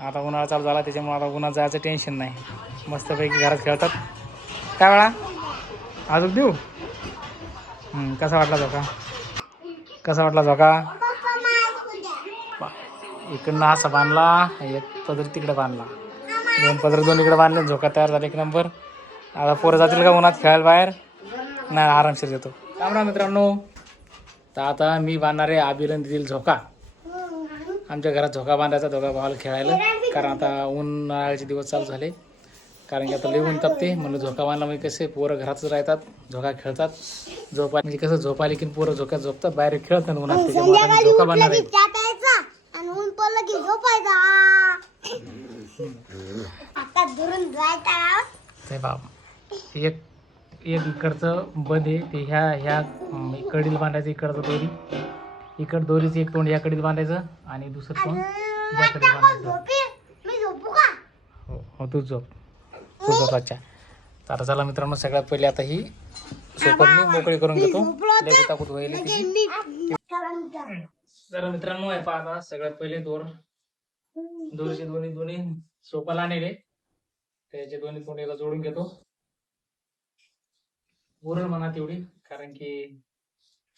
आता उन्हाळा चालू झाला त्याच्यामुळे आता उन्हात जायचं टेन्शन नाही. मस्तपैकी घरात खेळतात. काय वेळा अजून देऊ. कसा वाटला झोका? कसा वाटला झोका? इकडनं असा बांधला, एक पदर तिकडे बांधला, 2 पदर 2 इकडे बांधले. झोका तयार झाला 1 नंबर. आता पोरं जातील का उन्हात खेळायला बाहेर? नाही, आरामशीर देतो. राम राम मित्रांनो. तर आता मी बांधणार आहे अभिरन देतील झोका. आमच्या घरात झोका बांधायचा दोघा भावाला खेळायला, कारण आता उन्हाळ्याचे दिवस चालू झाले. कारण की आता लई ऊन तापते, म्हणून झोका बांधला. म्हणजे कसे पोरं घरातच राहतात, झोका खेळतात. झोपा म्हणजे कसं झोपायला की पोरं झोक्यात झोपतात, बाहेर खेळतात उन्हात. त्याच्यामुळे आता झोका बांधणार आहे. ते बाप एक इकडचं बंद आहे ते, ह्या कडीला बांधायचं. इकडचं दोरी, इकड दोरीचं एक तोंड या कडीला बांधायचं आणि दुसरं तोंड या कडीला बांधायचं. हो तू झोप, तू झोप. अच्छा, तर चला मित्रांनो, सगळ्यात पहिले आता ही सोपत मी मोकळी करून घेतो. लेगुताकुत व्हायला तिची. जरा मित्रांनो आहे पहा, सगळ्यात पहिले दोरीचे दोन्ही सोपाला आणले, त्याचे दोन्ही तोंड याला जोडून घेतो. उरण म्हणा तेवढी, कारण की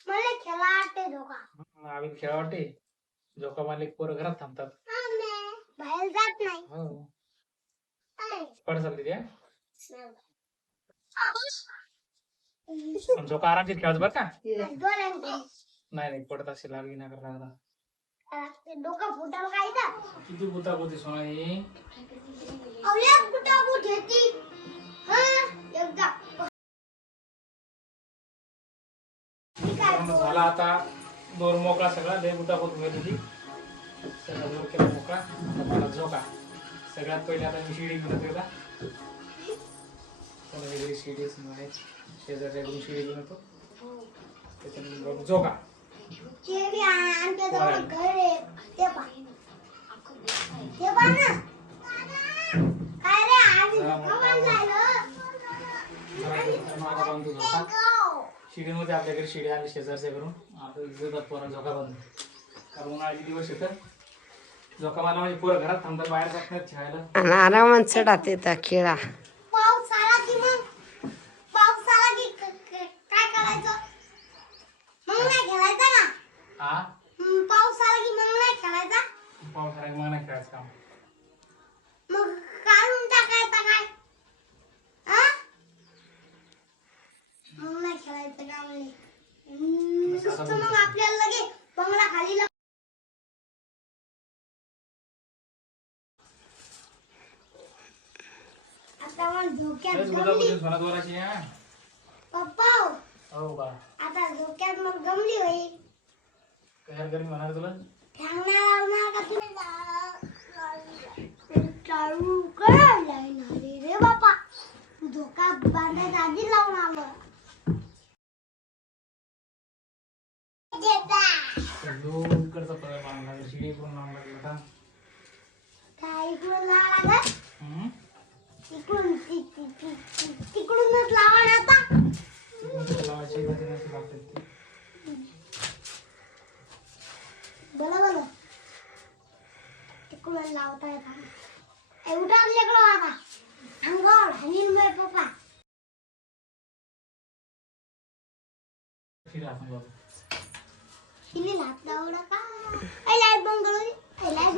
आम्ही खेळा वाटते. झोका मारले पोरं घरात थांबतात, बाहेर जात नाही. हो पड चालते त्या झोका आरामशीर खेळायचं बरं का. नाही पडत असेल लागली ना लागला. किती बुताबुती सोना ही. झाला आता दोर मोकळा, सगळा लय बुताबुत मिळत होती. सगळा दोर केला मोकळा. आता मला झोका. सगळ्यात पहिले आता मी शिडी घेऊन येतो. वेगळी शिडी आहे, शेजारच्याकडून शिडी घेऊन येतो. त्याच्यानंतर झोका. शिडीमध्ये आपल्याकडे शिडी आली शेजारच्या करून. आता पोरा झोका बंद, कारण उन्हाळ्याचे दिवस येतात. झोका मला म्हणजे पोरं घरात थांबतात, बाहेर जात नाहीत खेळायला. आरामात चढात येतात खेळा. पावसाळ्यात मग नाही खेळायचं काम. हो का? आता झोक्यात मग गमली होई. काय गरमी होणार तुला? चालू करायला रे बापा, झोका बांधायचा आधी लावून आलं. इकडचा पदर बांधला लागेल, शिडी करून लावून लागेल आता. काय इकडून लावा लागत? तिकडूनच लावा ना आता. बोला तिकडून लावता येतात. उठान लेकरो आता अंगोळ हनील मै पप्पा. हिने हात लावला का? लाईट बंद करून लाईट